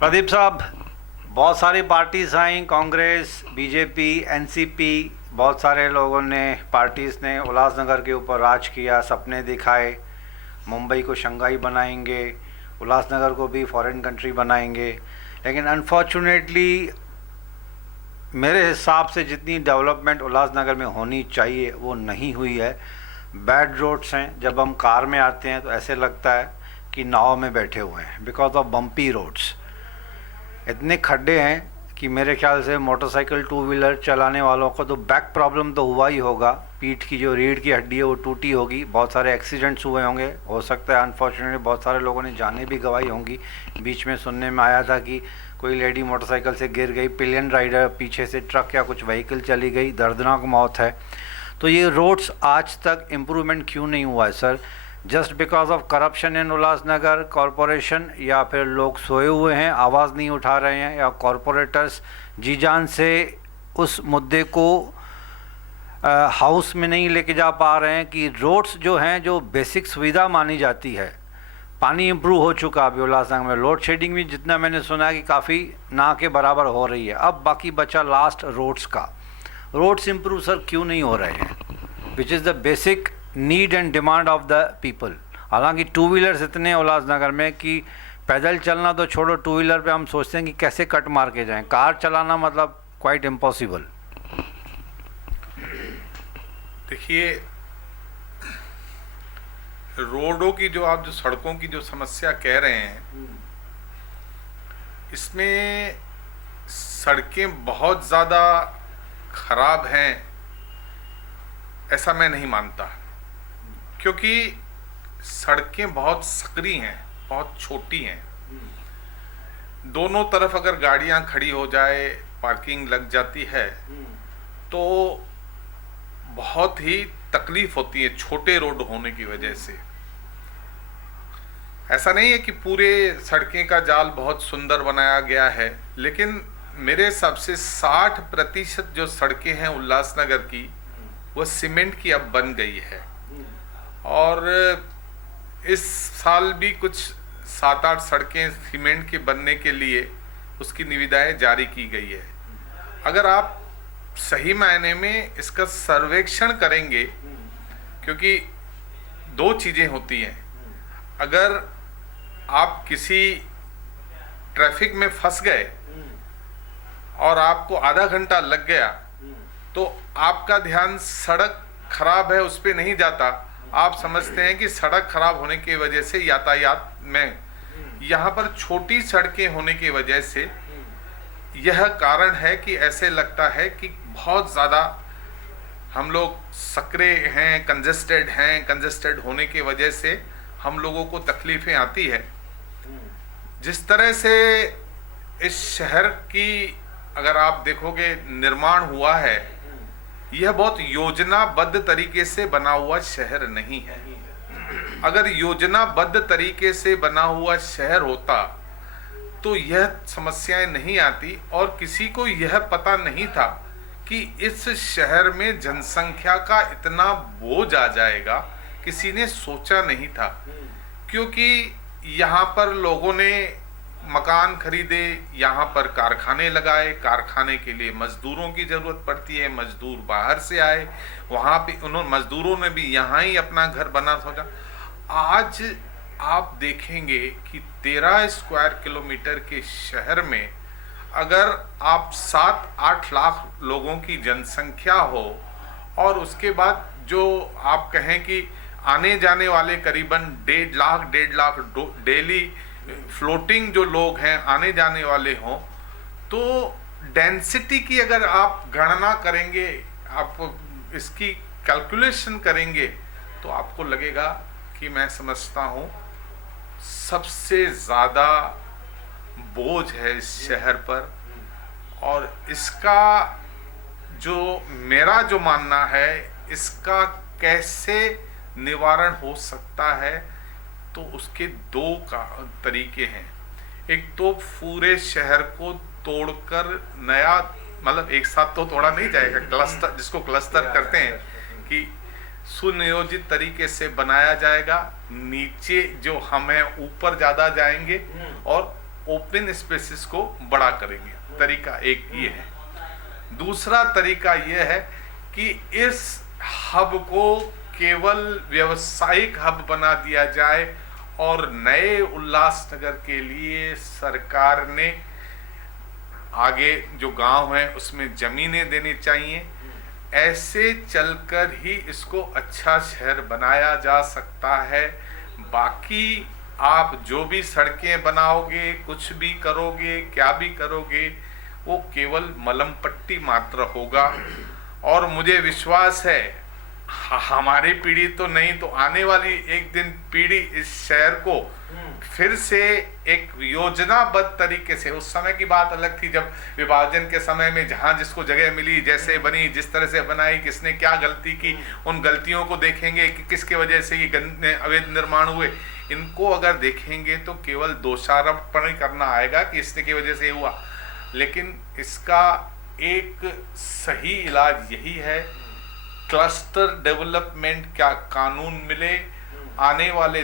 प्रदीप साहब, बहुत सारी parties I, Congress, BJP, NCP, बहुत सारे लोगों ने, पार्टीज़ ने उल्लासनगर के ऊपर राज किया, सपने दिखाए, मुंबई को शंघाई बनाएंगे, उल्लासनगर को भी फॉरेन कंट्री बनाएंगे। लेकिन अनफॉर्चुनेटली मेरे हिसाब से जितनी डेवलपमेंट उल्लासनगर में होनी चाहिए वो नहीं हुई है। बैड रोड्स हैं, जब हम कार में आते हैं तो ऐसे लगता है कि नाव में बैठे हुए हैं, बिकॉज ऑफ बम्पी रोड्स। इतने खड्डे हैं कि मेरे ख्याल से मोटरसाइकिल टू व्हीलर चलाने वालों को तो बैक प्रॉब्लम तो हुआ ही होगा, पीठ की जो रीढ़ की हड्डी है वो टूटी होगी, बहुत सारे एक्सीडेंट्स हुए होंगे, हो सकता है अनफॉर्चुनेटली बहुत सारे लोगों ने जानें भी गंवाई होंगी। बीच में सुनने में आया था कि कोई लेडी मोटरसाइकिल से गिर गई, पिलियन राइडर, पीछे से ट्रक या कुछ व्हीकल चली गई, दर्दनाक मौत है। तो ये रोड्स आज तक इम्प्रूवमेंट क्यों नहीं हुआ है sir? Just because of corruption in Ulhasnagar corporation, या फिर लोग सोए हुए हैं, आवाज़ नहीं उठा रहे हैं, या कॉरपोरेटर्स जी जान से उस मुद्दे को हाउस में नहीं लेके जा पा रहे हैं कि रोड्स जो हैं, जो बेसिक सुविधा मानी जाती है, पानी इम्प्रूव हो चुका अभी उल्लासनगर में, लोड शेडिंग भी जितना मैंने सुना है कि काफ़ी ना के बराबर हो रही है। अब बाकी बचा लास्ट रोड्स का। रोड्स इम्प्रूव सर क्यों नहीं हो रहे हैं, which is the basic need and demand of the people. हालांकि टू व्हीलर्स इतने उल्लासनगर में कि पैदल चलना तो छोड़ो, टू व्हीलर पे हम सोचते हैं कि कैसे कट मार के जाएं, कार चलाना मतलब क्वाइट इम्पॉसिबल। देखिए, रोडों की जो सड़कों की जो समस्या कह रहे हैं, इसमें सड़कें बहुत ज़्यादा खराब हैं ऐसा मैं नहीं मानता, क्योंकि सड़कें बहुत सकरी हैं, बहुत छोटी हैं। दोनों तरफ अगर गाड़ियां खड़ी हो जाए, पार्किंग लग जाती है तो बहुत ही तकलीफ होती है छोटे रोड होने की वजह से। ऐसा नहीं है कि पूरे सड़कें का जाल बहुत सुंदर बनाया गया है, लेकिन मेरे हिसाब से 60% जो सड़कें हैं उल्लासनगर की वो सीमेंट की अब बन गई है। और इस साल भी कुछ 7-8 सड़कें सीमेंट के बनने के लिए उसकी निविदाएं जारी की गई है। अगर आप सही मायने में इसका सर्वेक्षण करेंगे, क्योंकि दो चीज़ें होती हैं, अगर आप किसी ट्रैफिक में फंस गए और आपको आधा घंटा लग गया तो आपका ध्यान सड़क खराब है उस पर नहीं जाता, आप समझते हैं कि सड़क खराब होने की वजह से यातायात में, यहाँ पर छोटी सड़कें होने की वजह से यह कारण है कि ऐसे लगता है कि बहुत ज़्यादा हम लोग सकरे हैं, कंजेस्टेड होने की वजह से हम लोगों को तकलीफ़ें आती है। जिस तरह से इस शहर की अगर आप देखोगे निर्माण हुआ है, यह बहुत योजनाबद्ध तरीके से बना हुआ शहर नहीं है। अगर योजनाबद्ध तरीके से बना हुआ शहर होता तो यह समस्याएं नहीं आती, और किसी को यह पता नहीं था कि इस शहर में जनसंख्या का इतना बोझ आ जाएगा, किसी ने सोचा नहीं था। क्योंकि यहाँ पर लोगों ने मकान खरीदे, यहाँ पर कारखाने लगाए, कारखाने के लिए मजदूरों की ज़रूरत पड़ती है, मजदूर बाहर से आए, वहाँ पे मजदूरों ने भी यहाँ ही अपना घर बना सोचा। आज आप देखेंगे कि 13 स्क्वायर किलोमीटर के शहर में अगर आप 7-8 लाख लोगों की जनसंख्या हो, और उसके बाद जो आप कहें कि आने जाने वाले करीबन 1.5 लाख डेली फ्लोटिंग जो लोग हैं आने जाने वाले हों, तो डेंसिटी की अगर आप गणना करेंगे, आप इसकी कैलकुलेशन करेंगे, तो आपको लगेगा कि मैं समझता हूँ सबसे ज़्यादा बोझ है इस शहर पर। और इसका जो मेरा जो मानना है, इसका कैसे निवारण हो सकता है, तो उसके दो तरीके हैं। एक तो पूरे शहर को तोड़कर नया, मतलब एक साथ तो तोड़ा नहीं जाएगा, क्लस्टर, जिसको क्लस्टर करते हैं, कि सुनियोजित तरीके से बनाया जाएगा। नीचे जो हम हैं ऊपर ज़्यादा जाएंगे और ओपन स्पेसेस को बड़ा करेंगे। तरीका एक ये है। दूसरा तरीका ये है कि इस हब को केवल व्यावसायिक हब बना दिया जाए और नए उल्लासनगर के लिए सरकार ने आगे जो गांव है उसमें जमीनें देनी चाहिए। ऐसे चलकर ही इसको अच्छा शहर बनाया जा सकता है। बाकी आप जो भी सड़कें बनाओगे, कुछ भी करोगे, क्या भी करोगे, वो केवल मलम पट्टी मात्र होगा। और मुझे विश्वास है हमारी पीढ़ी तो नहीं तो आने वाली एक दिन पीढ़ी इस शहर को फिर से एक योजनाबद्ध तरीके से, उस समय की बात अलग थी जब विभाजन के समय में जहां जिसको जगह मिली, जैसे बनी, जिस तरह से बनाई, किसने क्या गलती की, उन गलतियों को देखेंगे कि किसके वजह से ये अवैध निर्माण हुए। इनको अगर देखेंगे तो केवल दोषारोपण ही करना आएगा कि इसने की वजह से हुआ, लेकिन इसका एक सही इलाज यही है, क्लस्टर डेवलपमेंट का कानून मिले, आने वाले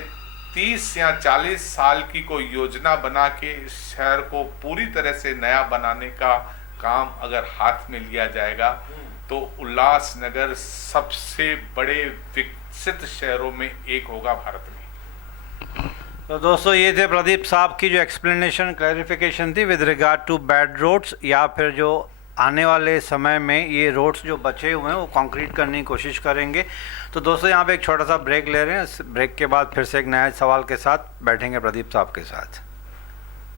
30 या 40 साल की कोई योजना बना के इस शहर को पूरी तरह से नया बनाने का काम अगर हाथ में लिया जाएगा तो उल्लासनगर सबसे बड़े विकसित शहरों में एक होगा भारत में। तो दोस्तों ये थे प्रदीप साहब की जो एक्सप्लेनेशन क्लैरिफिकेशन थी with regard to bad roads, या फिर जो आने वाले समय में ये रोड्स जो बचे हुए हैं वो कंक्रीट करने की कोशिश करेंगे। तो दोस्तों यहाँ पे एक छोटा सा ब्रेक ले रहे हैं। इस ब्रेक के बाद फिर से एक नया सवाल के साथ बैठेंगे प्रदीप साहब के साथ।